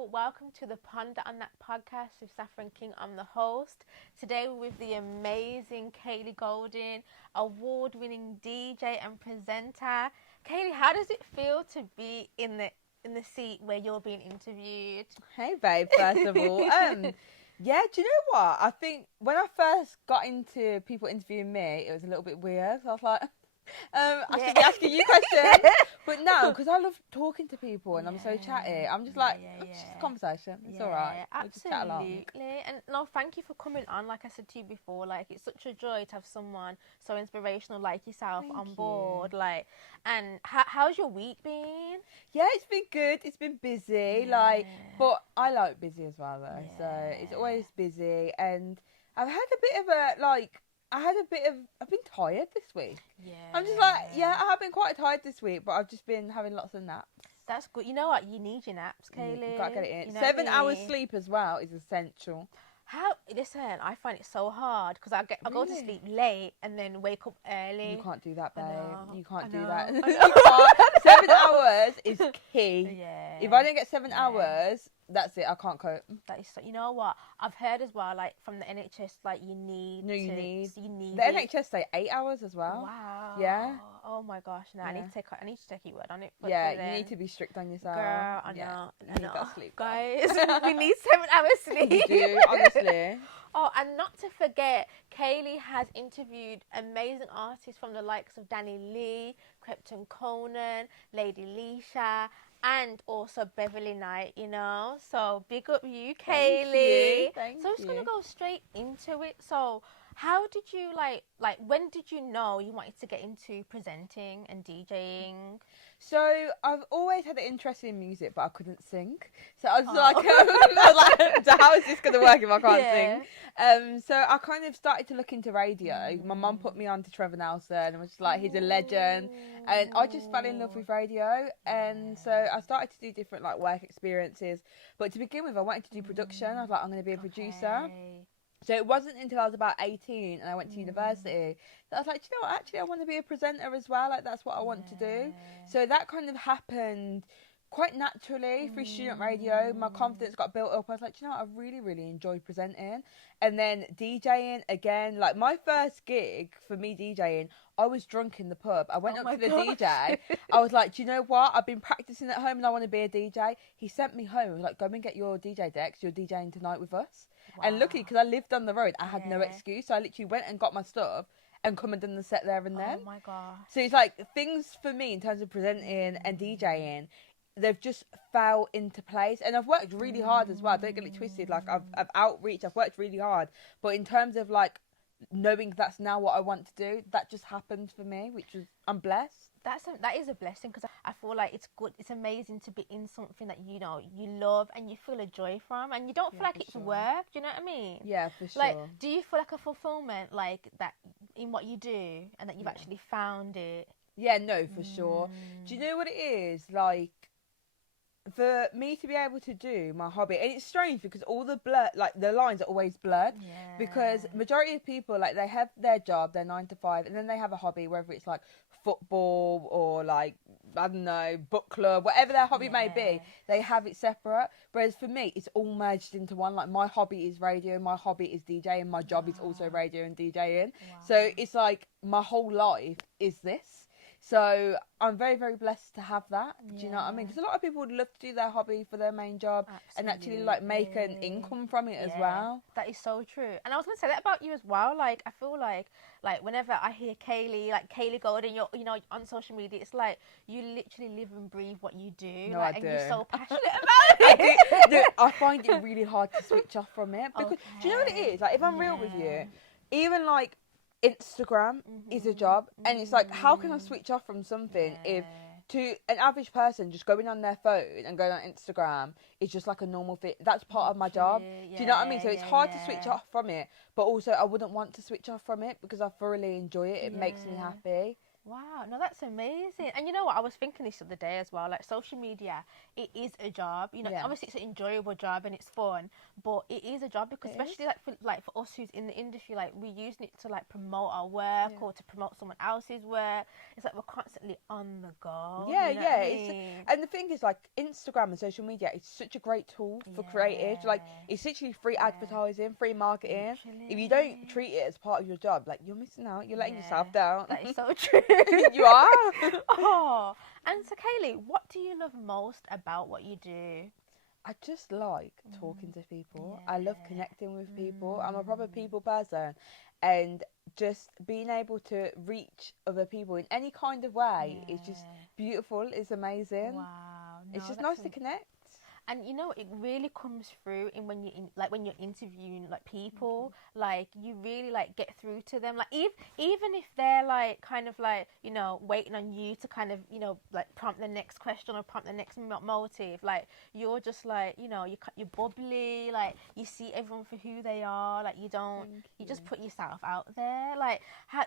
people. Welcome to the Ponder on That podcast with Saffron King. I'm the host. Today we're with the amazing Kaylee Golding, award-winning DJ and presenter. Kaylee, how does it feel to be in the seat where you're being interviewed? Hey, babe, first of all. Yeah, do you know what? I think when I first got into people interviewing me, it was a little bit weird. So I was like, I should be asking you questions. But no, because I love talking to people and I'm so chatty. I'm just like, it's just a conversation. It's all right. Absolutely. And no, thank you for coming on. Like I said to you before, like it's such a joy to have someone so inspirational like yourself on board. Like, and how's your week been? Yeah, it's been good. It's been busy. But I like busy as well though. So it's always busy. And I've had a bit of I've been tired this week. Yeah. I'm just like, I have been quite tired this week, but I've just been having lots of naps. That's good. You know what? You need your naps, Kaylee. You've got to get it in. You know 7 hours sleep as well is essential. Listen, I find it so hard because I go to sleep late and then wake up early. You can't do that, babe. You can't do that. You can't. 7 hours is key. Yeah. If I don't get 7 hours, that's it. I can't cope. That is so. You know what? I've heard as well, like from the NHS, like you need. The NHS say 8 hours as well. Wow. Yeah. Oh my gosh! No, I need to take your word on it. You need to be strict on yourself. Girl, I know. You need that sleep, guys. We need 7 hours sleep. You do, honestly. Oh, and not to forget, Kaylee has interviewed amazing artists from the likes of DaniLeigh, Krept and Konan, Lady Leshurr, and also Beverley Knight, you know. So big up you, Kaylee. Thank you. So I'm just gonna go straight into it. So how did you like when did you know you wanted to get into presenting and DJing? So I've always had an interest in music, but I couldn't sing. So I was like, so how is this going to work if I can't sing? So I kind of started to look into radio. My mum put me on to Trevor Nelson and was just like, he's a legend. And I just fell in love with radio. And so I started to do different like work experiences. But to begin with, I wanted to do production. I was like, I'm going to be a producer. So it wasn't until I was about 18 and I went to university that I was like, you know what, actually I want to be a presenter as well. Like that's what I want to do. So that kind of happened quite naturally through student radio. My confidence got built up. I was like, you know what, I really, really enjoy presenting. And then DJing again, like my first gig for me DJing, I was drunk in the pub. I went up to the DJ. I was like, do you know what? I've been practicing at home and I want to be a DJ. He sent me home. He was like, go and get your DJ decks. You're DJing tonight with us. Wow. And luckily, because I lived on the road, I had no excuse. So I literally went and got my stuff and come and done the set there and then. Oh my gosh. So it's like things for me in terms of presenting and DJing, they've just fell into place. And I've worked really hard as well. Don't get it twisted. Like I've outreached, I've worked really hard. But in terms of like knowing that's now what I want to do, that just happened for me, I'm blessed. That is a blessing because I feel like it's good. It's amazing to be in something that you know you love and you feel a joy from, and you don't feel like it's work. Do you know what I mean? Yeah, for sure. Like, do you feel like a fulfillment like that in what you do, and that you've actually found it? Yeah, no, for sure. Do you know what it is like? For me to be able to do my hobby, and it's strange because all the the lines are always blurred. Yeah. Because majority of people like they have their job, their 9 to 5, and then they have a hobby, whether it's like football or like I don't know, book club, whatever their hobby may be, they have it separate. Whereas for me, it's all merged into one. Like my hobby is radio, my hobby is DJing, my job is also radio and DJing. Wow. So it's like my whole life is this. So I'm very, very blessed to have that. Do you know what I mean? Because a lot of people would love to do their hobby for their main job and actually like make an income from it as well. That is so true. And I was going to say that about you as well. Like I feel like whenever I hear Kaylee Golding, you know, on social media, it's like you literally live and breathe what you do. No, like, I do. And you're so passionate about it. I find it really hard to switch off from it because do you know what it is? Like if I'm real with you, even like Instagram is a job, and it's like, how can I switch off from something if to an average person just going on their phone and going on Instagram is just like a normal thing? That's part of my job. Do you know what I mean? So it's hard to switch off from it, but also I wouldn't want to switch off from it because I thoroughly enjoy it. It makes me happy. Wow, no, that's amazing. And you know what? I was thinking this the other day as well. Like, social media, it is a job. You know, obviously it's an enjoyable job and it's fun, but it is a job because, especially like for us who's in the industry, like we're using it to like promote our work or to promote someone else's work. It's like we're constantly on the go. Yeah, you know yeah. what I mean? And the thing is, like, Instagram and social media, it's such a great tool for creatives. Like, it's literally free advertising, free marketing. If you don't treat it as part of your job, like, you're missing out. You're letting yourself down. That is so true. You are. Oh, and so Kaylee, what do you love most about what you do? I just like talking to people. I love connecting with people. I'm a proper people person, and just being able to reach other people in any kind of way is just beautiful. It's amazing. Wow, it's just nice to connect. And you know, it really comes through in when you're interviewing like people, like you really like get through to them. Like even if they're like kind of like, you know, waiting on you to kind of, you know, like prompt the next question or prompt the next motive, like you're just like, you know, you're bubbly, like you see everyone for who they are, like you just put yourself out there. Like,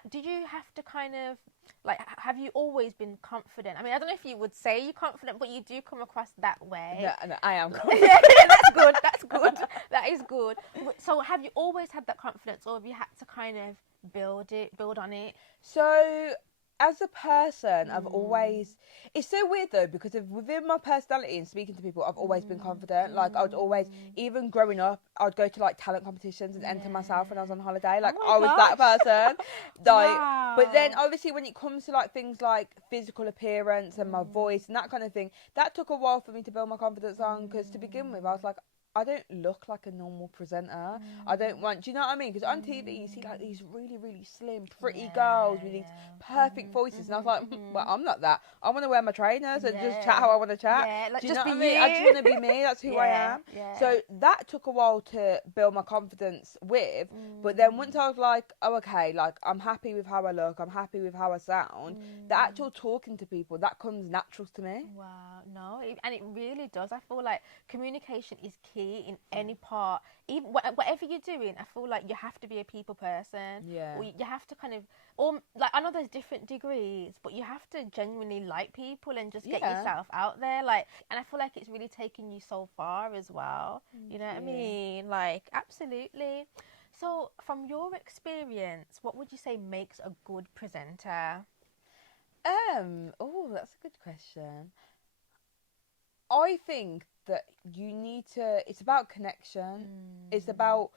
did you have to kind of like, have you always been confident? I mean, I don't know if you would say you're confident, but you do come across that way. No, I am confident. Yeah, that's good. That's good. That is good. So, have you always had that confidence, or have you had to kind of build on it? So, as a person, I've always... It's so weird, though, because within my personality and speaking to people, I've always been confident. Like, I would always... Even growing up, I'd go to, like, talent competitions and enter myself when I was on holiday. Like, I was that person. Like, wow. But then, obviously, when it comes to, like, things like physical appearance and my voice and that kind of thing, that took a while for me to build my confidence on, because to begin with, I was like, I don't look like a normal presenter. I don't want... Do you know what I mean? Because on TV, you see, like, these really, really slim, pretty girls with these perfect voices. And I was like, well, I'm not that. I want to wear my trainers and just chat how I want to chat. Yeah, like, do you just know be what I mean? you. I just want to be me. That's who I am. Yeah. So that took a while to build my confidence with. But then once I was like, oh, okay, like, I'm happy with how I look. I'm happy with how I sound. The actual talking to people, that comes natural to me. Wow, no, and it really does. I feel like communication is key in any part. Even whatever you're doing, I feel like you have to be a people person. Yeah. Or you have to kind of, or like, I know there's different degrees, but you have to genuinely like people and just get yourself out there. Like, and I feel like it's really taken you so far as well. You know what I mean? Like, absolutely. So, from your experience, what would you say makes a good presenter? Oh, that's a good question. I think that you need to... It's about connection. It's about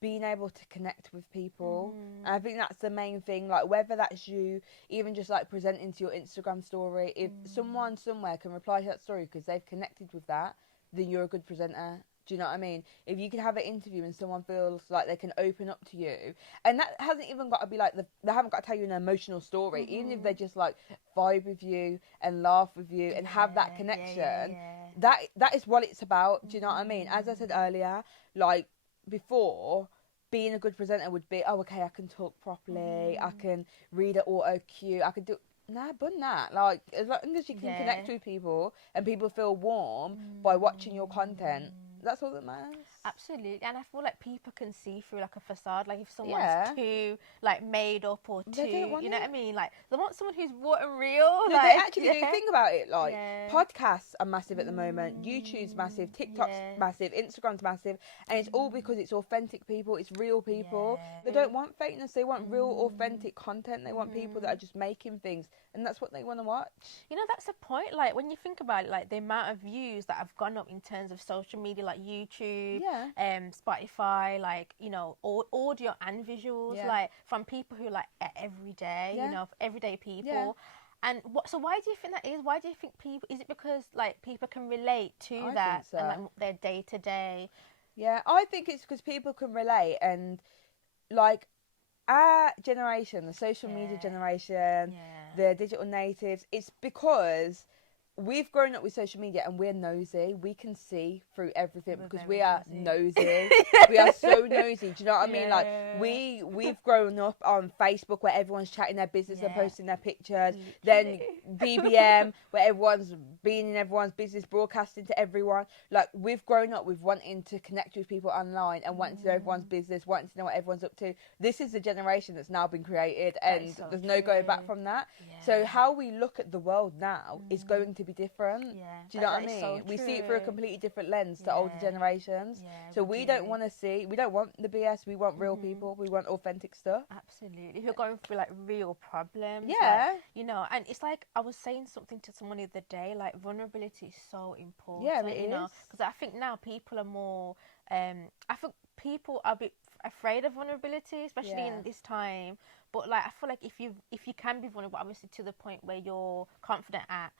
being able to connect with people. And I think that's the main thing. Like, whether that's you, even just like presenting to your Instagram story, if someone somewhere can reply to that story because they've connected with that, then you're a good presenter. Do you know what I mean? If you can have an interview and someone feels like they can open up to you, and that hasn't even got to be like they haven't got to tell you an emotional story. Even if they just like vibe with you and laugh with you and have that connection, that is what it's about. Do you know what I mean? As I said earlier, like before, being a good presenter would be, oh, okay, I can talk properly, I can read an auto cue, I can do... Nah, but that. Like, as long as you can connect with people and people feel warm by watching your content, that's all that matters. Absolutely. And I feel like people can see through like a facade. Like if someone's too like made up or too, you know what I mean? Like they want someone who's raw and real. No, like, they actually do. Think about it. Like podcasts are massive at the moment. YouTube's massive. TikTok's massive. Instagram's massive. And it's all because it's authentic people. It's real people. They don't want fakeness. They want real, authentic content. They want people that are just making things. And that's what they want to watch. You know, that's the point. Like when you think about it, like the amount of views that have gone up in terms of social media, like YouTube, Spotify, like, you know, audio and visuals, like from people who like everyday, you know, everyday people. And so why do you think that is? Why do you think people, is it because like people can relate to that and like their day to day? Yeah, I think it's because people can relate, and like our generation, the social media generation, the digital natives, it's because we've grown up with social media and we're nosy. We can see through everything because we are nosy. We are so nosy. Do you know what I mean? Like we've grown up on Facebook where everyone's chatting their business and posting their pictures. Then BBM where everyone's being in everyone's business, broadcasting to everyone. Like, we've grown up with wanting to connect with people online and wanting to know everyone's business, wanting to know what everyone's up to. This is the generation that's now been created, and there's no going back from that. So how we look at the world now is going to be different. Do you know what I mean? So we see it through a completely different lens to older generations. So we don't want the BS. We want real people. We want authentic stuff. Absolutely. If you're going through like real problems, yeah, like, you know, and it's like I was saying something to someone the other day, like vulnerability is so important. Yeah, it you know, is. because I think now people are more. I think people are a bit afraid of vulnerability, especially in this time. But like, I feel like if you can be vulnerable, obviously to the point where you're confident at.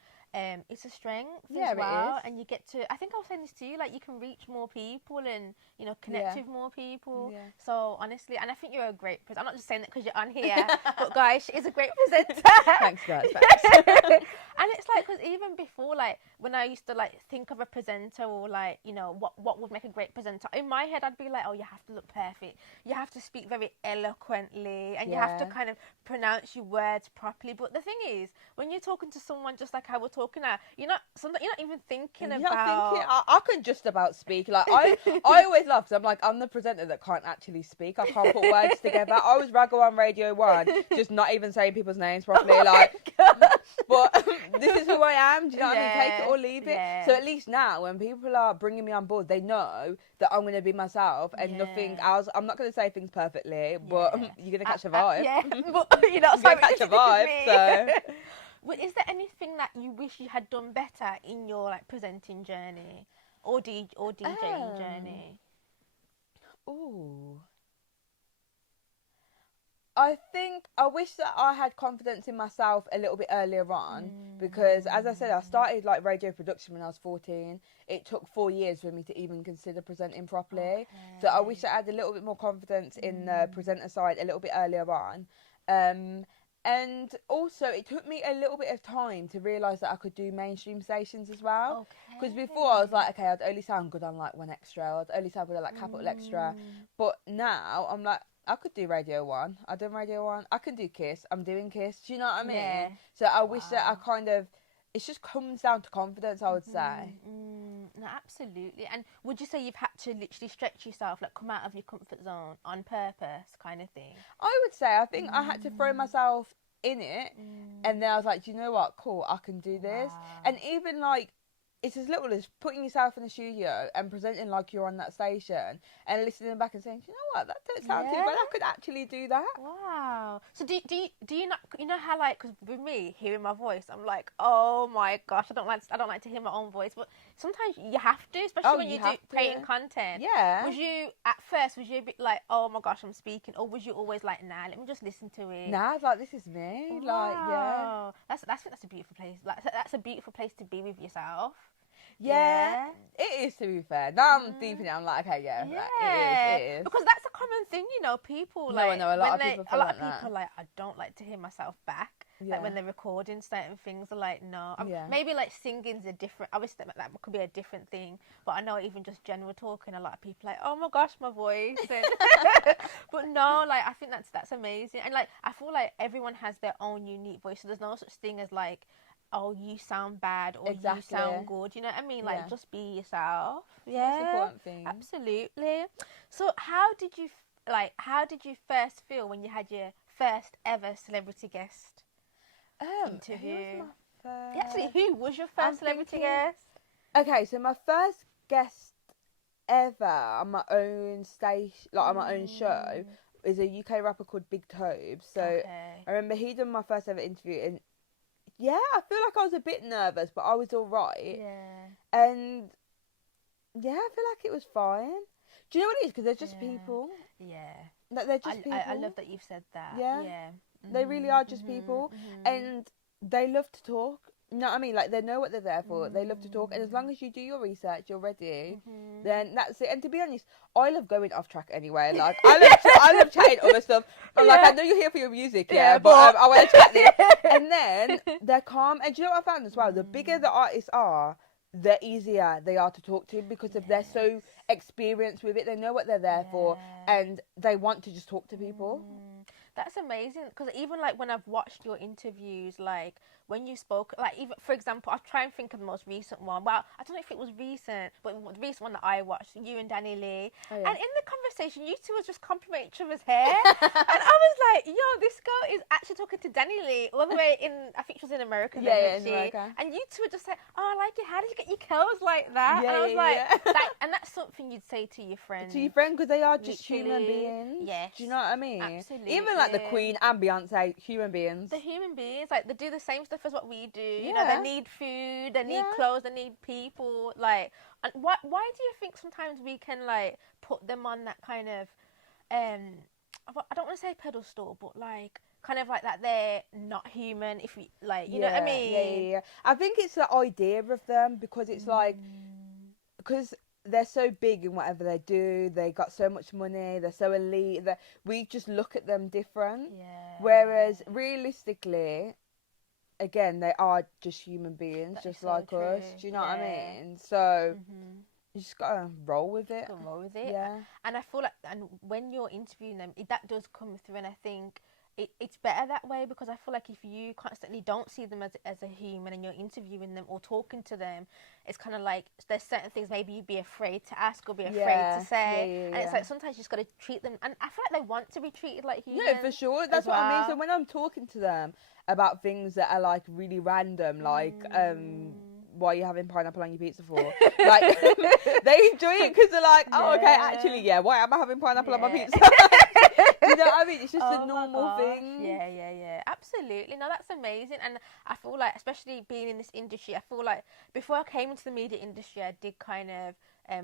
It's a strength as well, it is. and you get to. I think I was saying this to you, like you can reach more people and you know connect with more people. Yeah. So honestly, and I think you're a great presenter. I'm not just saying that because you're on here, but guys, she is a great presenter. Thanks, guys. Thanks. And it's like because even before, like when I used to like think of a presenter or like you know what would make a great presenter, in my head I'd be like, oh, you have to look perfect, you have to speak very eloquently, and you have to kind of pronounce your words properly. But the thing is, when you're talking to someone just like how we're talking now, you're not even thinking about. I can just about speak. Like I always laugh because I'm like, I'm the presenter that can't actually speak. I can't put words together. I was Raggo on Radio 1, just not even saying people's names properly. But this is who I am. Do you know what I mean? Take it or leave it. So at least now, when people are bringing me on board, they know that I'm going to be myself and nothing else. I'm not going to say things perfectly, but you're going to catch a vibe. But you're not going to catch a vibe. So. Well, is there anything that you wish you had done better in your like presenting journey or DJing journey? Ooh. I think I wish that I had confidence in myself a little bit earlier on because, as I said, I started like radio production when I was 14. It took 4 years for me to even consider presenting properly. So I wish I had a little bit more confidence in the presenter side a little bit earlier on. And also, it took me a little bit of time to realise that I could do mainstream stations as well. Because before, I was like, okay, I'd only sound good on like One Extra. I'd only sound good on like Capital Extra. But now, I'm like, I could do Radio 1. I've done Radio 1. I can do Kiss. I'm doing Kiss. Do you know what I mean? Yeah. So I wish that I kind of... It just comes down to confidence, I would say. No, absolutely. And would you say you've had to literally stretch yourself, like come out of your comfort zone on purpose kind of thing? I would say, I think I had to throw myself in it. And then I was like, do you know what? Cool, I can do this. And even like... It's as little as putting yourself in the studio and presenting like you're on that station and listening back and saying, you know what, that don't sound too bad. I could actually do that. Wow. So do you not, you know how like, because with me hearing my voice, I'm like, oh my gosh, I don't like to hear my own voice. But sometimes you have to, especially when you do creating content. Yeah. Was you a bit like, oh my gosh, I'm speaking, or was you always like, nah, let me just listen to it? Nah, I was like, this is me. Wow. Like, yeah. I think that's a beautiful place. Like that's a beautiful place to be with yourself. Yeah, it is, to be fair. Now I'm deep in it, I'm like, okay, like, it is. Because that's a common thing, you know, people like... I know, a lot of people like, I don't like to hear myself back. Like when they're recording certain things, they're like, no. Maybe like singing's a different... Obviously that could be a different thing. But I know even just general talking, a lot of people like, oh my gosh, my voice. And but no, like, I think that's amazing. And like, I feel like everyone has their own unique voice. So there's no such thing as like, oh, you sound bad or you sound good. You know what I mean? Like, just be yourself. Yeah, that's the important thing. Absolutely. So, how did you first feel when you had your first ever celebrity guest interview? Who was my first? Actually, who was your first celebrity guest? Okay, so my first guest ever on my own station, like on my own show, is a UK rapper called Big Tobes. So I remember he done my first ever interview, and yeah, I feel like I was a bit nervous, but I was all right. Yeah. And yeah, I feel like it was fine. Do you know what it is? Because they're just people. Yeah. Like, they're just people. I love that you've said that. Yeah. They really are just people. And they love to talk. You know what I mean? Like, they know what they're there for. They love to talk. And as long as you do your research, you're ready, then that's it. And to be honest, I love going off track anyway. Like, I love chatting other stuff. I'm like, I know you're here for your music, but I want to chat this. And then they're calm. And do you know what I found as well? The bigger the artists are, the easier they are to talk to because if they're so experienced with it, they know what they're there for, and they want to just talk to people. That's amazing, because even like when I've watched your interviews, like when you spoke, like even for example, I'll try and think of the most recent one. Well, I don't know if it was recent, but the recent one that I watched, you and DaniLeigh, and in the conversation, you two were just complimenting each other's hair, and I was like, yo, this girl is actually talking to DaniLeigh all the way in, I think she was in America, then, in America. and you two were just like, oh, I like it. How did you get your curls like that? And I was like, and that's something you'd say to your friend. To your friend, because they are just human beings. Yes. Do you know what I mean? Absolutely. Even like the Queen and Beyonce, human beings. The human beings, like they do the same stuff as what we do. You know, they need food, they need clothes, they need people. Like, and why do you think sometimes we can like put them on that kind of, I don't want to say pedestal, but like kind of like that they're not human. If we like, you know what I mean? Yeah. I think it's the idea of them, because it's like, because they're so big in whatever they do, they got so much money, they're so elite, that we just look at them different. Whereas realistically, again, they are just human beings, That just is so like true. us. Do you know what I mean? So you just gotta roll with it. Yeah. And I feel like, and when you're interviewing them, that does come through, and I think it's better that way, because I feel like if you constantly don't see them as a human and you're interviewing them or talking to them, it's kind of like there's certain things maybe you'd be afraid to ask or be afraid to say. And it's like sometimes you just got to treat them, and I feel like they want to be treated like humans. No, for sure. That's what I mean. So when I'm talking to them about things that are like really random, like why are you having pineapple on your pizza for? Like they enjoy it because they're like, oh, okay, actually, why am I having pineapple on my pizza? You know what I mean? It's just a normal thing. Yeah. Absolutely. No, that's amazing. And I feel like, especially being in this industry, I feel like before I came into the media industry, I did kind of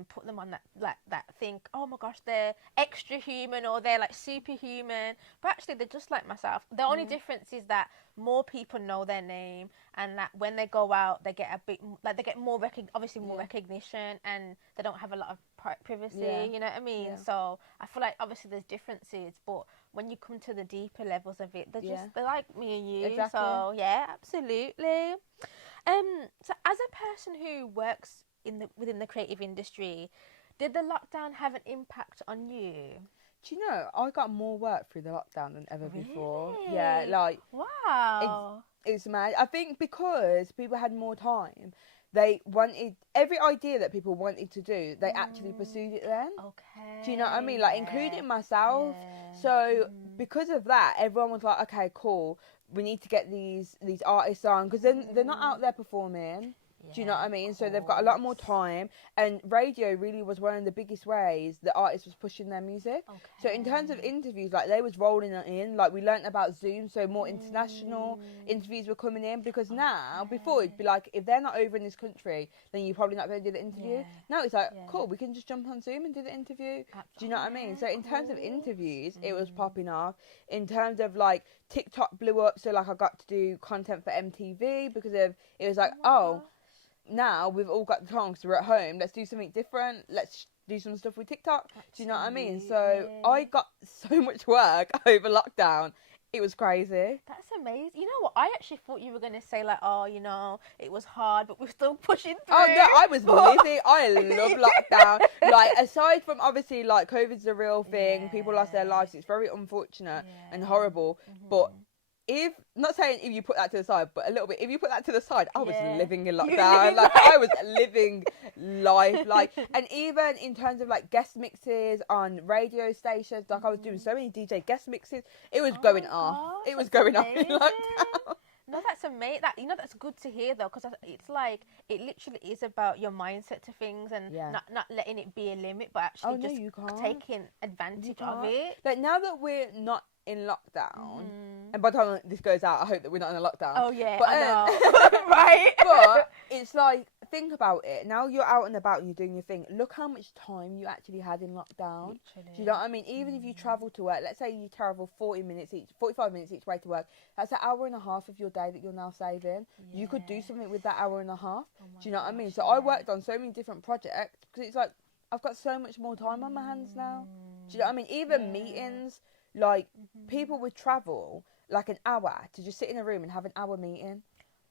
put them on that thing, oh my gosh, they're extra human or they're like superhuman, but actually they're just like myself. The only difference is that more people know their name, and that when they go out they get a bit like they get more more recognition, and they don't have a lot of privacy, you know what I mean? So I feel like obviously there's differences, but when you come to the deeper levels of it, they're like me and you. Exactly. So yeah, absolutely. So as a person who works within the creative industry, did the lockdown have an impact on you? Do you know, I got more work through the lockdown than ever before. Yeah, like, wow, it's mad. I think because people had more time, they wanted every idea that people wanted to do, they actually pursued it then. Okay. Do you know what I mean? Like, including myself. So because of that, everyone was like, okay, cool, we need to get these artists on, because they're not out there performing. Do you know what I mean? So they've got a lot more time, and radio really was one of the biggest ways the artists was pushing their music. So in terms of interviews, like, they was rolling it in. Like, we learnt about Zoom, so more international interviews were coming in, because now, before it'd be like, if they're not over in this country, then you're probably not going to do the interview. Now it's like, cool, we can just jump on Zoom and do the interview. Do you know what I mean? So in terms of interviews, it was popping off. In terms of like, TikTok blew up, so like I got to do content for MTV because of, it was like, now we've all got the time because we're at home, let's do something different, let's do some stuff with TikTok. Do you know what I mean? So I got so much work over lockdown, it was crazy. That's amazing. You know what, I actually thought you were going to say like, oh, you know, it was hard but we're still pushing through. Oh no, I was living. I love lockdown. Like, aside from obviously like COVID's a real thing, people lost their lives, it's very unfortunate and horrible, but not saying if you put that to the side, but a little bit, if you put that to the side, I was living in lockdown. Like, I was living life. Like, and even in terms of like guest mixes on radio stations, like I was doing so many DJ guest mixes, it was going off. It was going off in lockdown. No, that's amazing. That's good to hear though, because it's like, it literally is about your mindset to things, and not letting it be a limit, but actually taking advantage of it. Like, now that we're not in lockdown, and by the time this goes out, I hope that we're not in a lockdown. Oh yeah, but, I know. Right. But it's like, think about it. Now you're out and about and you're doing your thing. Look how much time you actually had in lockdown. Literally. Do you know what I mean? Even if you travel to work, let's say you travel 45 minutes each way to work, that's an hour and a half of your day that you're now saving. You could do something with that hour and a half. Do you know what I mean? So I worked on so many different projects, because it's like, I've got so much more time on my hands now. Do you know what I mean? Even meetings, like, people would travel like an hour to just sit in a room and have an hour meeting.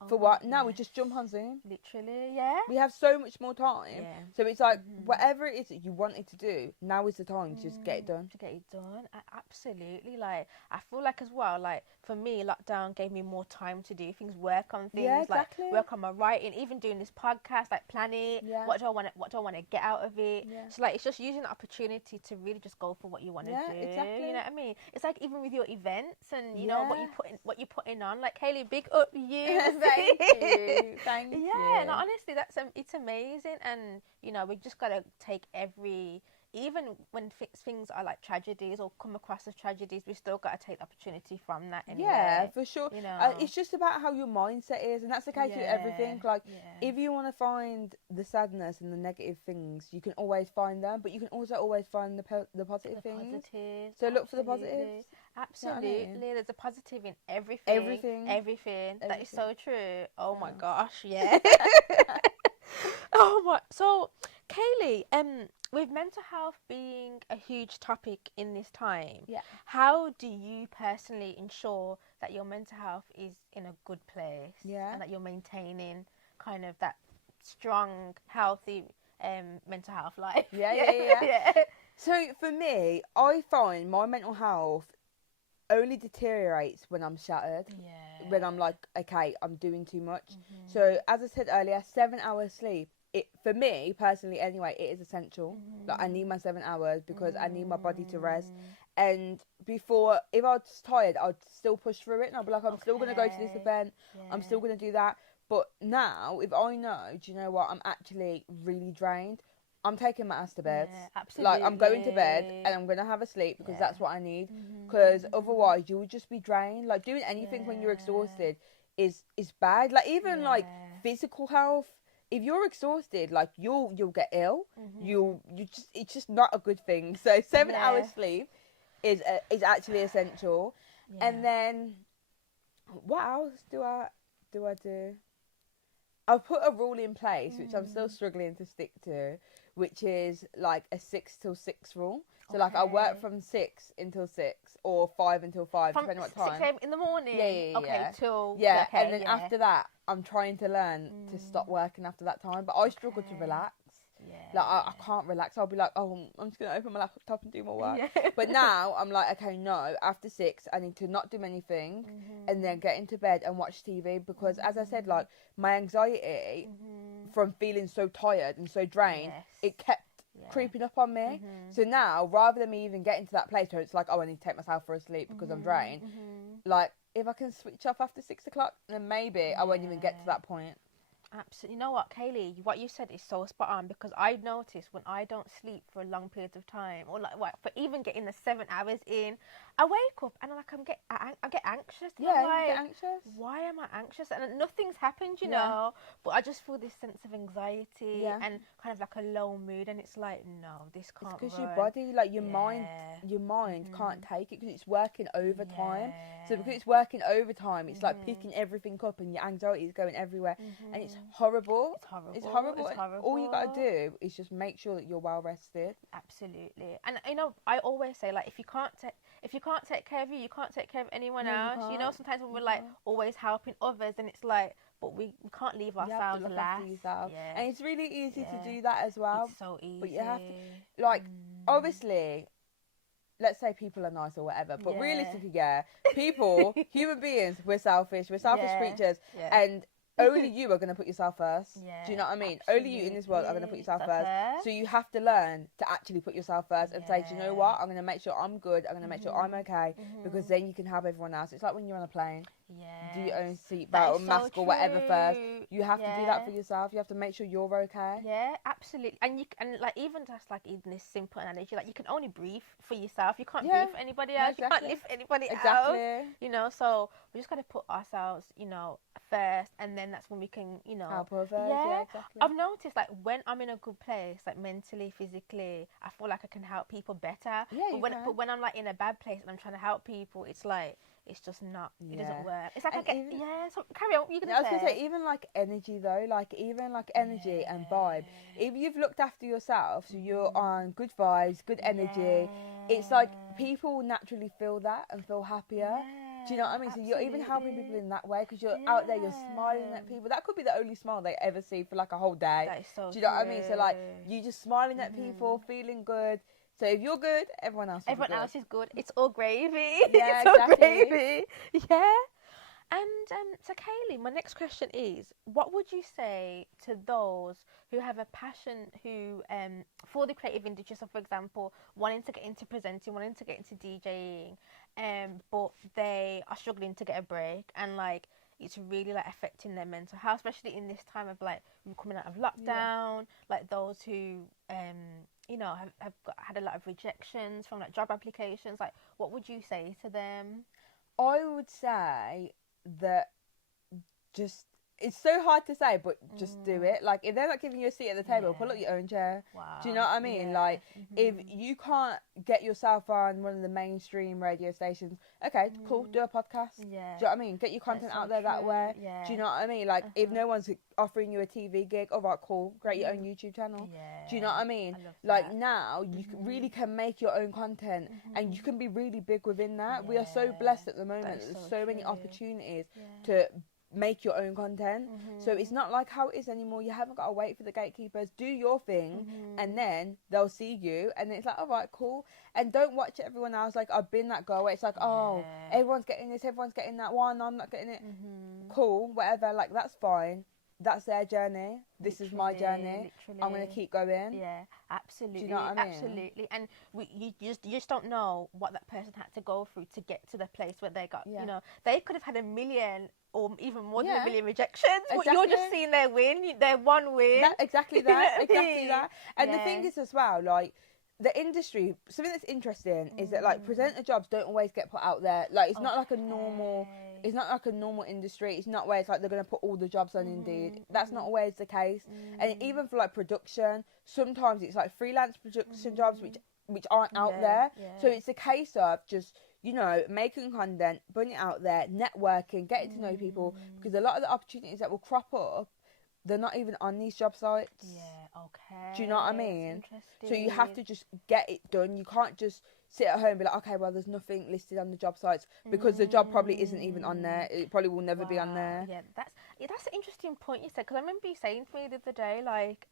For what? Now we just jump on Zoom. Literally, yeah. We have so much more time. Yeah. So it's like, whatever it is that you wanted to do, now is the time to just get it done. To get it done. Absolutely. Like, I feel like as well, like, for me, lockdown gave me more time to do things, work on things, Yeah, exactly. like, work on my writing, even doing this podcast, like, plan it. Yeah. What do I want to get out of it? Yeah. So, like, it's just using the opportunity to really just go for what you want to do. Exactly. You know what I mean? It's like even with your events and, you Yeah. know, what you're putting on. Like, Kaylee, big up you. Thank you. Thank you. Yeah, no, honestly, it's amazing, and you know, we just gotta take even when things are like tragedies or come across as tragedies, we still gotta take the opportunity from that. Anyway, yeah, for sure. You know, it's just about how your mindset is, and that's the case with everything. Like, if you want to find the sadness and the negative things, you can always find them, but you can also always find the positive things. Positives, so look for the positives. Absolutely, You know what I mean? There's a positive in everything. That is so true. Oh my gosh, yeah. Oh my. So, Kaylee, with mental health being a huge topic in this time, how do you personally ensure that your mental health is in a good place? And that you're maintaining kind of that strong, healthy mental health life? Yeah. So for me, I find my mental health only deteriorates when I'm shattered. When I'm like, okay, I'm doing too much. So as I said earlier, 7 hours sleep, for me personally anyway, it is essential. Like, I need my 7 hours because I need my body to rest. And before, if I was tired, I'd still push through it, and I'd be like, I'm still going to go to this event, I'm still going to do that. But now, if I know, do you know what, I'm actually really drained, I'm taking my ass to bed. Absolutely. Like, I'm going to bed and I'm going to have a sleep because that's what I need. Because otherwise, you would just be drained. Like, doing anything when you're exhausted is bad. Like, even like physical health, if you're exhausted, like, you'll get ill. It's just not a good thing. So 7 hours sleep is actually essential. And then what else do I do? I've put a rule in place, which I'm still struggling to stick to, which is like a 6 till 6 rule. So like, I work from 6 until 6 or 5 until 5, depending on what time. 6 a.m. in the morning? Okay, till... and then after that, I'm trying to learn to stop working after that time. But I struggle to relax. Like, I can't relax. I'll be like, oh, I'm just going to open my laptop and do my work. But now, I'm like, okay, no, after 6, I need to not do anything and then get into bed and watch TV. Because, as I said, like, my anxiety from feeling so tired and so drained, it kept creeping up on me. So now, rather than me even getting to that place where it's like, oh, I need to take myself for a sleep because I'm drained, like, if I can switch off after 6 o'clock, then maybe I won't even get to that point. Absolutely. You know what, Kaylee, what you said is so spot on, because I notice when I don't sleep for long periods of time, or like for even getting the 7 hours in, I wake up and I get anxious. And I'm like, you get anxious. Why am I anxious? And nothing's happened, you know, but I just feel this sense of anxiety and kind of like a low mood, and it's like, no, this can't. It's because your body, like your mind can't take it because it's working overtime. So because it's working overtime, it's like picking everything up, and your anxiety is going everywhere, and it's horrible. It's horrible. All you gotta do is just make sure that you're well rested. Absolutely. And you know, I always say, like, if you can't take care of you can't take care of anyone else. You know, sometimes when we're like always helping others, and it's like, but we can't leave ourselves last. And it's really easy to do that as well. It's so easy. But you have to, like, obviously, let's say people are nice or whatever, but realistically, people, human beings, we're selfish creatures, and only you are going to put yourself first. Do you know what I mean? Only you in this world are going to put yourself first. So you have to learn to actually put yourself first and say, do you know what? I'm going to make sure I'm good. I'm going to make sure I'm okay, because then you can help everyone else. It's like when you're on a plane. Do your own seatbelt or mask or whatever first. You have to do that for yourself. You have to make sure you're okay. Yeah, absolutely. And like, even just like in this simple analogy, like, you can only breathe for yourself. You can't breathe for anybody else. You can't live for anybody else. You know, so we just got to put ourselves, you know, first, and then that's when we can, you know, help others. Yeah, exactly. I've noticed, like, when I'm in a good place, like mentally, physically, I feel like I can help people better. But when I'm like in a bad place and I'm trying to help people, it's like, it's just not, it doesn't work. It's like, so carry on, you're gonna say. I was gonna say, even like energy though, energy and vibe. If you've looked after yourself, so you're on good vibes, good energy, it's like people naturally feel that and feel happier. Do you know what I mean? Absolutely. So you're even helping people in that way because you're out there, you're smiling at people. That could be the only smile they ever see for like a whole day. That is so Do you know what I mean? So like you just smiling at people, feeling good. So if you're good, everyone else is good. It's all gravy. Yeah, it's all exactly. gravy. Yeah. And so Kaylee, my next question is, what would you say to those who have a passion for the creative industry? So for example, wanting to get into presenting, wanting to get into DJing, but they are struggling to get a break, and like it's really like affecting their mental health, especially in this time of like we're coming out of lockdown. Like those who have had a lot of rejections from like job applications. Like, what would you say to them? I would say that just, it's so hard to say, but just do it. Like, if they're not giving you a seat at the table, pull up your own chair. Wow. Do you know what I mean? Like, if you can't get yourself on one of the mainstream radio stations, okay, cool, do a podcast. Yeah. Do you know what I mean? Get your content out there that way. Yeah. Do you know what I mean? Like, if no one's offering you a TV gig, all right, cool, create your own YouTube channel. Yeah. Do you know what I mean? Like, now you really can make your own content and you can be really big within that. Yeah. We are so blessed at the moment. There's so many opportunities to make your own content. So it's not like how it is anymore. You haven't got to wait for the gatekeepers. Do your thing and then they'll see you and it's like, all right, cool. And don't watch everyone else. Like, I've been that girl where it's like, oh, everyone's getting this, everyone's getting that one, I'm not getting it. Cool, whatever, like, that's fine. That's their journey. This is my journey. I'm going to keep going. Yeah, absolutely. Do you know what I mean? Absolutely. And you just don't know what that person had to go through to get to the place where they got, you know, they could have had a million or even more than a million rejections. Exactly. But you're just seeing their win, their one win. Exactly that. Exactly that. And the thing is as well, like, the industry, something that's interesting is that like presenter jobs don't always get put out there. Like, it's not like a normal, it's not like a normal industry. It's not where it's like they're going to put all the jobs on Indeed. That's not always the case. And even for like production, sometimes it's like freelance production jobs which aren't out there. So it's a case of just, you know, making content, putting it out there, networking, getting to know people, because a lot of the opportunities that will crop up, they're not even on these job sites. Yeah, okay. Do you know what I mean? So you have to just get it done. You can't just sit at home and be like, okay, well, there's nothing listed on the job sites because the job probably isn't even on there. It probably will never be on there. Yeah, that's an interesting point you said, because I remember you saying to me the other day, like,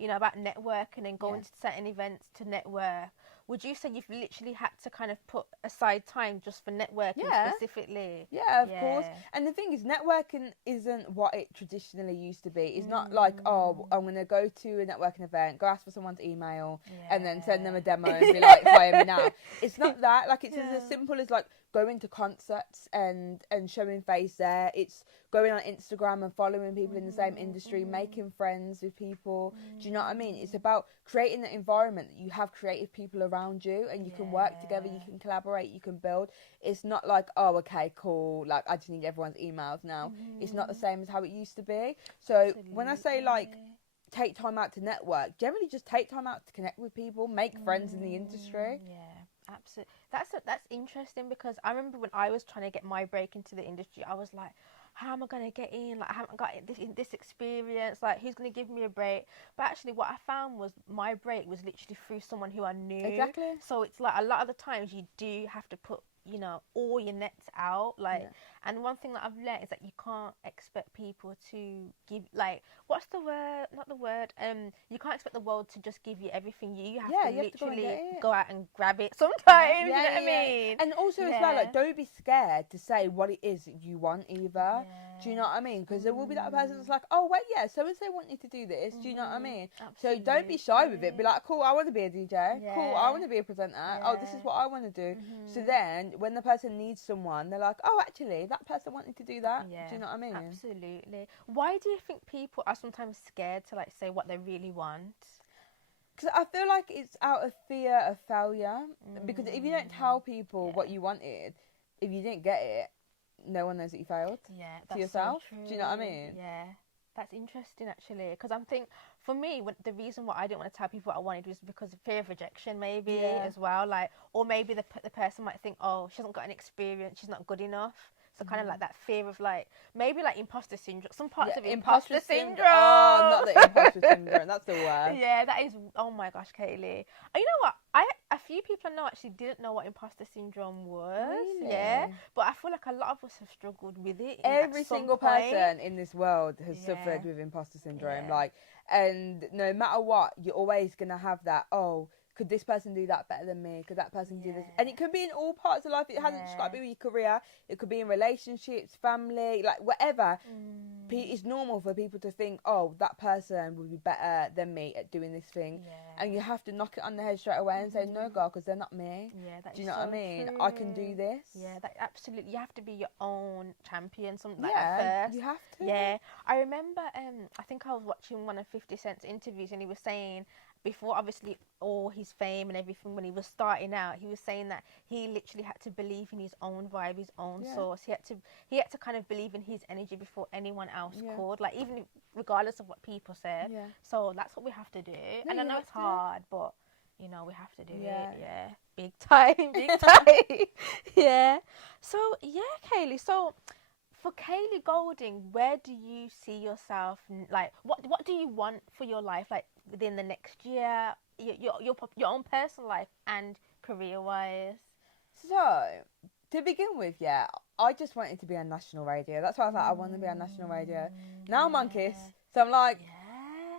you know, about networking and going to certain events to network. Would you say you've literally had to kind of put aside time just for networking specifically? Yeah, of course. And the thing is, networking isn't what it traditionally used to be. It's not like, oh, I'm going to go to a networking event, go ask for someone's email, and then send them a demo and be like, hire me now. It's not that. Like, it's as simple as, like, going to concerts and showing face there. It's going on Instagram and following people in the same industry, making friends with people. Do you know what I mean? It's about creating an environment that you have creative people around you and you can work together, you can collaborate, you can build. It's not like, oh, okay, cool, like, I just need everyone's emails now. It's not the same as how it used to be. So when I say, like, take time out to network, generally just take time out to connect with people, make friends in the industry. Yeah, absolutely. That's interesting, because I remember when I was trying to get my break into the industry, I was like, how am I going to get in? Like, I haven't got this experience. Like, who's going to give me a break? But actually, what I found was my break was literally through someone who I knew. Exactly. So it's like a lot of the times you do have to put, you know, all your nets out. Like, and one thing that I've learned is that you can't expect people to give, like, what's the word? Not the word. You can't expect the world to just give you everything. You have to literally go out and grab it sometimes. You know what I mean? And also as well, like, don't be scared to say what it is that you want either. Do you know what I mean? Because there will be that person that's like, oh, wait, so and so want you to do this. Do you know what I mean? Absolutely. So don't be shy with it. Be like, cool, I want to be a DJ. Cool, I want to be a presenter. Oh, this is what I want to do. So then when the person needs someone, they're like, oh, actually, that person wanted to do that. Do you know what I mean? Absolutely. Why do you think people are sometimes scared to, like, say what they really want? Because I feel like it's out of fear of failure. Because if you don't tell people what you wanted, if you didn't get it, no one knows that you failed. To yourself. So true. Do you know what I mean? Yeah. That's interesting, actually, because I'm thinking, for me, the reason why I didn't want to tell people what I wanted was because of fear of rejection, maybe, as well. Like, or maybe the person might think, oh, she hasn't got an experience, she's not good enough. So kind of like that fear of like, maybe like imposter syndrome. Some parts of imposter syndrome. Oh, not the imposter syndrome. That's the worst. Yeah, that is. Oh my gosh, Kaylee. You know what? A few people I know actually didn't know what imposter syndrome was. Really? Yeah, but I feel like a lot of us have struggled with it. Every single person in this world has suffered with imposter syndrome. Like, and no matter what, you're always gonna have that. Oh, could this person do that better than me? Could that person do this? And it can be in all parts of life. It hasn't just got to be with your career. It could be in relationships, family, like whatever. It's normal for people to think, oh, that person would be better than me at doing this thing. And you have to knock it on the head straight away and say, no, girl, because they're not me. Do you know what I mean? True. I can do this. Yeah, that absolutely. You have to be your own champion, something like that first. You have to. Yeah. I remember, I think I was watching one of 50 Cent's interviews and he was saying, before obviously all his fame and everything, when he was starting out, he was saying that he literally had to believe in his own vibe, his own source. He had to kind of believe in his energy before anyone else could, like even regardless of what people said. So that's what we have to do. No, and I know it's hard, but you know, we have to do it. Yeah, big time, big time. Yeah. So yeah, Kaylee. So for Kaylee Golding, where do you see yourself? Like, what do you want for your life? Like within the next year, your own personal life and career wise. So to begin with, I just wanted to be on national radio. That's why I was like, I want to be on national radio. Now I'm on Kiss, so I'm like,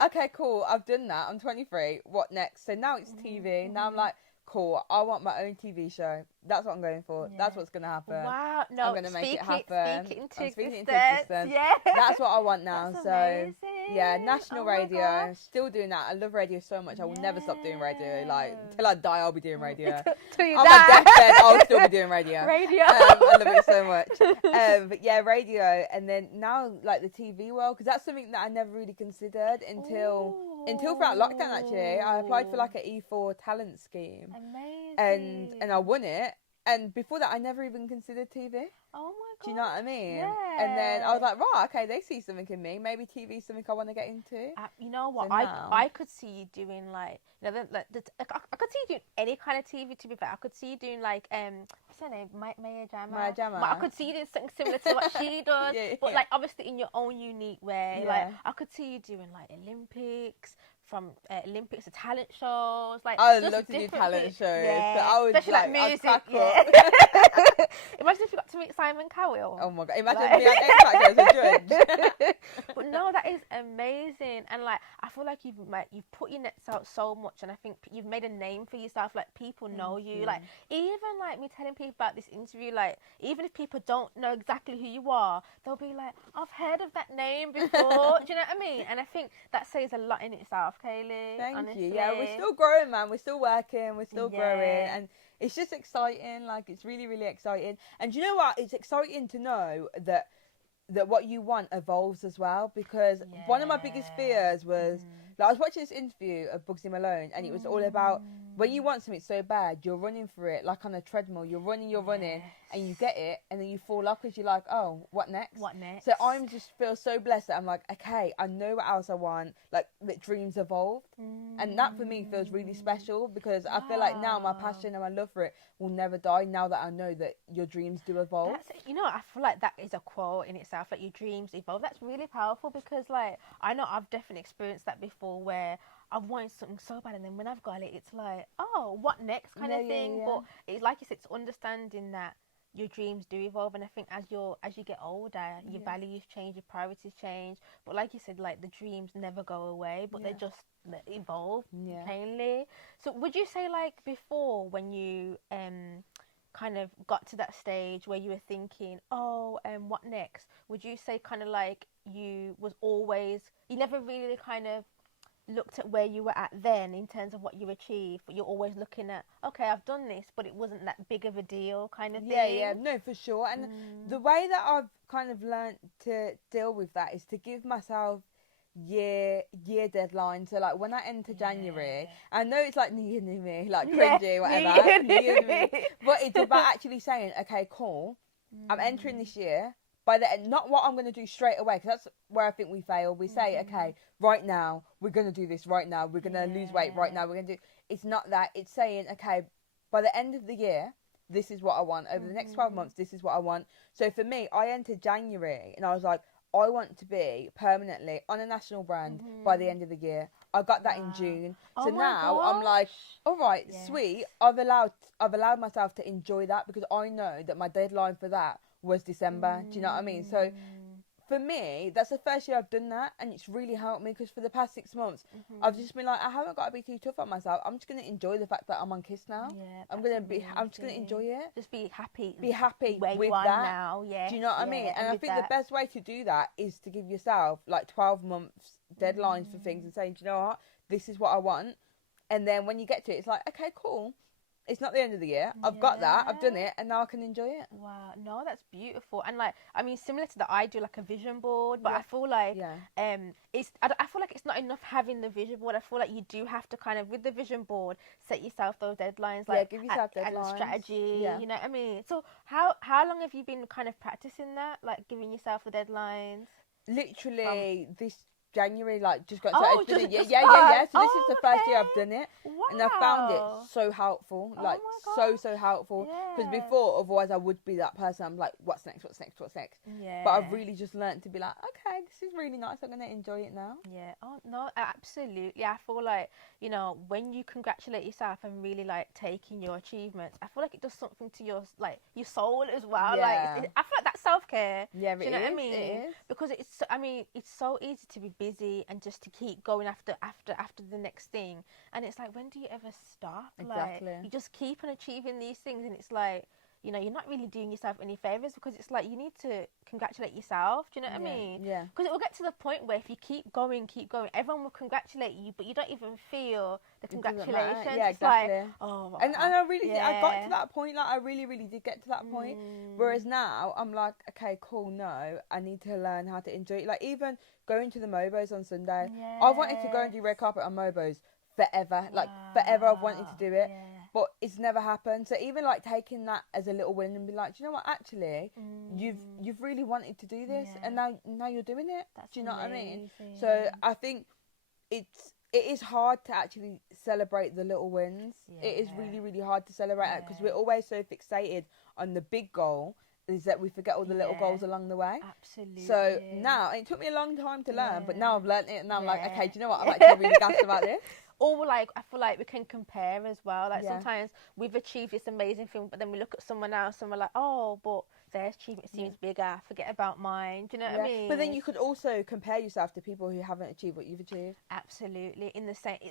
okay, cool. I've done that. I'm 23. What next? So now it's TV. Now I'm like, cool. I want my own TV show. That's what I'm going for. That's what's going to happen. Wow. No, I'm going to make it happen. Speak it into existence. Yeah. That's what I want now. That's so, amazing. yeah, national radio. Still doing that. I love radio so much. I will never stop doing radio. Like, till I die, I'll be doing radio. Till you On die. my deathbed, I'll still be doing radio. Radio. I love it so much. But yeah, radio. And then now, like, the TV world, because that's something that I never really considered until throughout lockdown, actually. I applied for, like, an E4 talent scheme. Amazing. And I won it. And before that, I never even considered TV. Oh my god. Do you know what I mean? Yeah. And then I was like, right, okay, they see something in me. Maybe TV is something I want to get into. You know what? So I could see you doing like, you know, I could see you doing any kind of TV. To be fair, I could see you doing like what's her name, Maya Jama. Maya Jama. I could see you doing something similar to what she does, but like obviously in your own unique way. Like I could see you doing like Olympics. From Olympics to talent shows, like I love to do talent shows. Yeah. So I would especially like music. Imagine if you got to meet Simon Cowell. Oh my god! Imagine me on X Factor as a judge. But no, that is amazing, and like I feel like you've put your nets out so much, and I think you've made a name for yourself. Like people know you. Like even like me telling people about this interview, like even if people don't know exactly who you are, they'll be like, I've heard of that name before. Do you know what I mean? And I think that says a lot in itself. Kaylee, thank you. Yeah, we're still growing, man. We're still working. We're still growing, and it's just exciting. Like it's really, really exciting. And you know what? It's exciting to know that what you want evolves as well. Because one of my biggest fears was like I was watching this interview of Bugsy Malone, and it was all about when you want something so bad, you're running for it like on a treadmill. You're running, and you get it, and then you fall off because you're like, oh, what next? What next? So I'm just feel so blessed that I'm like, okay, I know what else I want. Like that dreams evolved, and that for me feels really special because I feel like now my passion and my love for it will never die. Now that I know that your dreams do evolve. You know, I feel like that is a quote in itself. Like your dreams evolve. That's really powerful because, like, I know I've definitely experienced that before where I've wanted something so bad, and then when I've got it, it's like, oh, what next kind of thing. But it's like you said, it's understanding that your dreams do evolve, and I think as you get older, your values change, your priorities change. But like you said, like the dreams never go away, but they just evolve plainly. So would you say like before when you kind of got to that stage where you were thinking, oh, what next? Would you say kind of like you never really kind of looked at where you were at then in terms of what you achieved, but you're always looking at, okay, I've done this, but it wasn't that big of a deal kind of thing? Yeah, no, for sure. And the way that I've kind of learnt to deal with that is to give myself year deadline. So like when I enter January, I know it's like new me, like cringy, whatever, new me, but it's about actually saying, okay, cool, I'm entering this year. By the end, not what I'm going to do straight away, because that's where I think we fail. We say, okay, right now, we're going to do this right now. We're going to lose weight right now. We're going to do... It's not that. It's saying, okay, by the end of the year, this is what I want. Over the next 12 months, this is what I want. So for me, I entered January and I was like, I want to be permanently on a national brand by the end of the year. I got that in June. So now I'm like, all right, sweet. I've allowed myself to enjoy that because I know that my deadline for that was December. Do you know what I mean? So for me, that's the first year I've done that, and it's really helped me because for the past 6 months, I've just been like, I haven't got to be too tough on myself. I'm just going to enjoy the fact that I'm on Kiss now. Yeah, I'm just going to enjoy it. Just be happy. Be happy where with you are that. now. Yeah. Do you know what I mean? And I think the best way to do that is to give yourself like 12 months deadlines for things and saying, do you know what? This is what I want. And then when you get to it, it's like, okay, cool. It's not the end of the year. I've got that. I've done it, and now I can enjoy it. Wow, no, that's beautiful. And like, I mean, similar to that, I do like a vision board, but I feel like I feel like it's not enough having the vision board. I feel like you do have to kind of, with the vision board, set yourself those deadlines, like give yourself deadlines and strategy. You know what I mean? So how long have you been kind of practicing that, like giving yourself the deadlines? Literally this January, like just got Oh, so just yeah. So this is the okay. first year I've done it, and I found it so helpful, like so helpful. Because before, otherwise, I would be that person. I'm like, what's next? Yeah. But I've really just learned to be like, okay, this is really nice. I'm gonna enjoy it now. Yeah. Oh no, absolutely. I feel like, you know, when you congratulate yourself and really like taking your achievements, I feel like it does something to your your soul as well. Yeah. Like I feel like that's self-care. Yeah, do you know what I mean? It is. Because it's so easy to be busy and just to keep going after the next thing, and it's like, when do you ever stop? Exactly. Like, you just keep on achieving these things, and it's like, you know, you're not really doing yourself any favors, because it's like, you need to congratulate yourself. Do you know what I mean? Yeah. Because it will get to the point where if you keep going, everyone will congratulate you, but you don't even feel the congratulations. Yeah, exactly. It's like, oh, and I really did, I got to that point. Like, I really did get to that point. Whereas now I'm like, okay, cool. No, I need to learn how to enjoy it. Like, even going to the Mobos on Sunday, I wanted to go and do red carpet on Mobos forever. Like, forever I've wanted to do it. Yeah. But it's never happened. So even like taking that as a little win and be like, do you know what? Actually, you've really wanted to do this, and now you're doing it. Do you know what I mean? So I think it is hard to actually celebrate the little wins. Yeah. It is really hard to celebrate it, because we're always so fixated on the big goal, is that we forget all the little goals along the way. Absolutely. So now, it took me a long time to learn, but now I've learnt it, and now I'm like, okay, do you know what? I'm actually really gassed about this. Or like, I feel like we can compare as well. Like sometimes we've achieved this amazing thing, but then we look at someone else and we're like, oh, but their achievement seems bigger. Forget about mine. Do you know what I mean? But then you could also compare yourself to people who haven't achieved what you've achieved. Absolutely.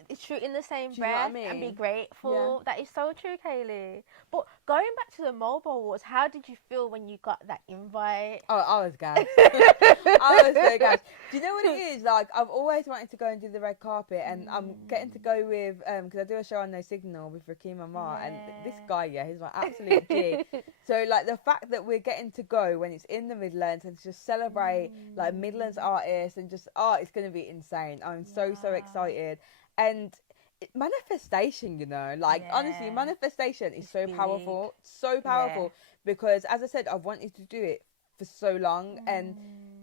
It's true. In the same Do you know breath, what I mean? and be grateful. That is so true, Kaylee. But going back to the Mobile Awards, how did you feel when you got that invite? Oh, I was gassed. I was so gassed. Do you know what it is? Like, I've always wanted to go and do the red carpet, and I'm getting to go with, because I do a show on No Signal with Rakim Amar, and this guy, he's my absolute G. So, like, the fact that we're getting to go when it's in the Midlands and just celebrate, like, Midlands artists, and just, it's going to be insane. I'm so excited. And manifestation, you know, like, honestly, manifestation is so powerful, because, as I said, I've wanted to do it for so long, and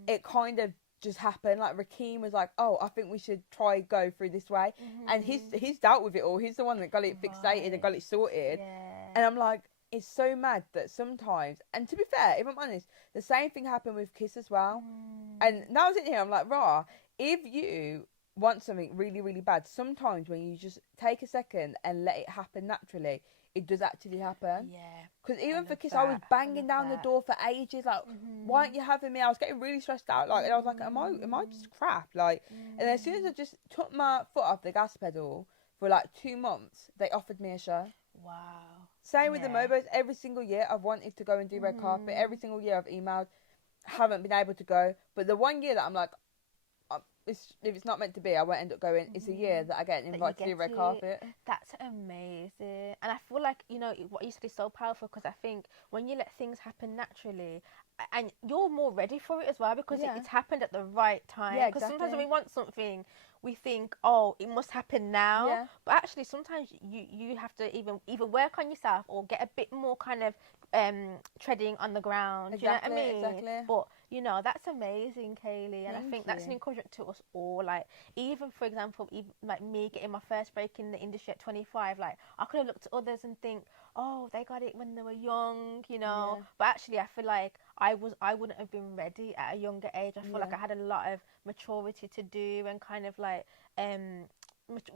it kind of just happened. Like, Rakim was like, oh, I think we should go through this way, and he's dealt with it all. He's the one that got it fixated and got it sorted, and I'm like, it's so mad that sometimes, and to be fair, if I'm honest, the same thing happened with Kiss as well. And now I was in here, I'm like, if you want something really bad, sometimes when you just take a second and let it happen naturally, it does actually happen. Because even for Kiss, I was banging down the door for ages, like, why aren't you having me? I was getting really stressed out, like, and I was like, am I just crap? Like, and as soon as I just took my foot off the gas pedal for like 2 months, they offered me a show. Wow. Same with the Mobos. Every single year I've wanted to go and do red carpet. Every single year I've emailed, haven't been able to go. But the one year that I'm like, if it's not meant to be, I won't end up going. It's a year that I get invited to do red carpet. That's amazing. And I feel like, you know, what you said is so powerful, because I think when you let things happen naturally, and you're more ready for it as well, because it's happened at the right time. Yeah, because sometimes when we want something, we think, oh, it must happen now. Yeah. But actually, sometimes you have to either work on yourself or get a bit more kind of treading on the ground. Exactly, do you know what I mean? Exactly. But you know, that's amazing, Kaylee. And I Thank think that's an you. encouragement to us all. Like, even for example, even like me getting my first break in the industry at 25, like I could have looked at others and think, oh, they got it when they were young, you know. Yeah. But actually, I feel like I wouldn't have been ready at a younger age. I feel like Yeah. I had a lot of maturity to do and kind of like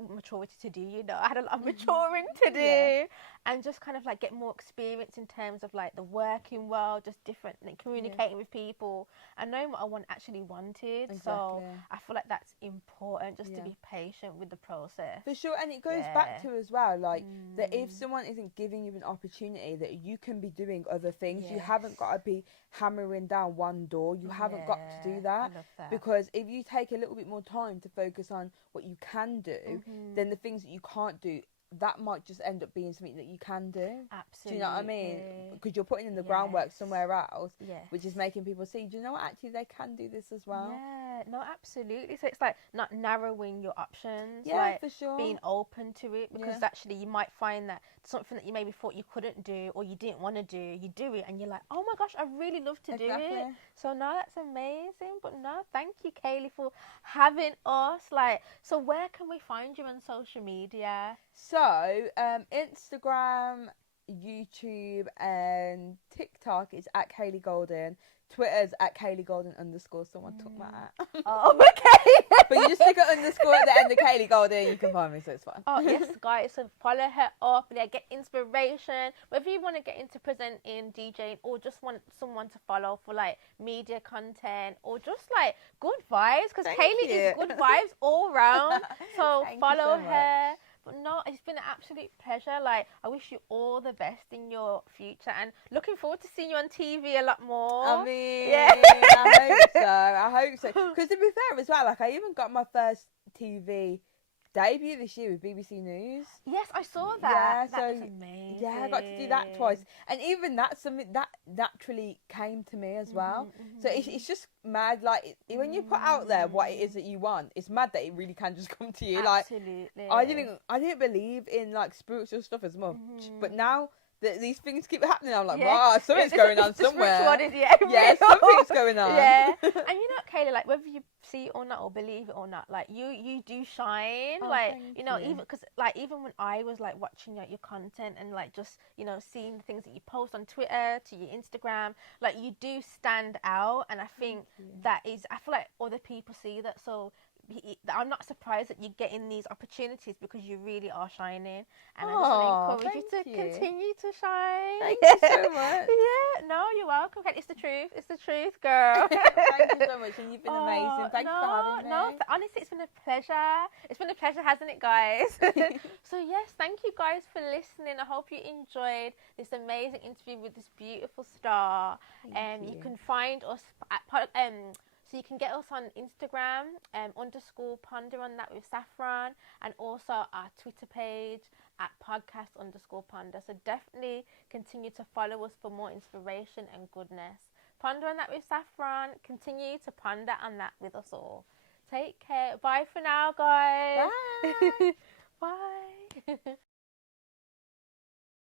maturity to do, you know. I had a lot of maturing to do, Yeah. and just kind of like get more experience in terms of like the working world, just different, like, communicating with people and knowing what I actually wanted. So Exactly. I feel like that's important, just to Yeah. be patient with the process. For sure, and it goes Yeah. back to as well, like that if someone isn't giving you an opportunity, that you can be doing other things. You haven't Yes. got to be hammering down one door. You haven't got to do that. I love that. Because if you take a little bit more time to focus on what you can do, then the things that you can't do, that might just end up being something that you can do. Absolutely. Do you know what I mean? Because you're putting in the groundwork somewhere else, which is making people see, do you know what, actually they can do this as well. Yeah, no, absolutely. So it's like not narrowing your options, Yeah, like for sure. being open to it, because actually you might find that something that you maybe thought you couldn't do or you didn't want to do, you do it and you're like, oh my gosh, I really love to do it. So no, that's amazing. But no, thank you, Kaylee, for having us. Like, so where can we find you on social media? So, Instagram, YouTube, and TikTok is at Kaylee Golding. Twitter's at Kaylee Golding _. Someone took my at. Oh, okay. But you just stick an underscore at the end of Kaylee Golding, you can find me, so it's fine. Oh, yes, guys. So follow her up. Yeah, get inspiration. Whether you want to get into presenting, DJing, or just want someone to follow for like media content, or just like good vibes, because Kaylee is good vibes all round. So follow her. But no, it's been an absolute pleasure. Like, I wish you all the best in your future, and looking forward to seeing you on TV a lot more. I mean, I hope so. Because to be fair as well, like I even got my first TV debut this year with BBC News. Yes, I saw that. Yeah, that was amazing. Yeah, I got to do that twice, and even that's something that naturally came to me as well. So it's just mad, like when you put out there what it is that you want, it's mad that it really can just come to you. Absolutely. Like I didn't believe in like spiritual stuff as much, but now that these things keep happening, I'm like, wow, something's going on somewhere. Something's going on. Yeah. And you know, Kaylee, like whether you see it or not, or believe it or not, like you do shine. Like, you know, even because like even when I was like watching your content and like just, you know, seeing the things that you post on Twitter to your Instagram, like you do stand out. And I think that is, I feel like other people see that. So I'm not surprised that you're getting these opportunities, because you really are shining, and I just want to encourage you to continue to shine. Thank you so much. Yeah, no, you're welcome. It's the truth. It's the truth, girl. Thank you so much, and you've been amazing. Thank you for having me. No, honestly, it's been a pleasure. It's been a pleasure, hasn't it, guys? So yes, thank you guys for listening. I hope you enjoyed this amazing interview with this beautiful star. You can find us at so you can get us on Instagram, _ponder on that with Saffron, and also our Twitter page at podcast_ponder. So definitely continue to follow us for more inspiration and goodness. Ponder on that with Saffron. Continue to ponder on that with us all. Take care. Bye for now, guys. Bye. Bye.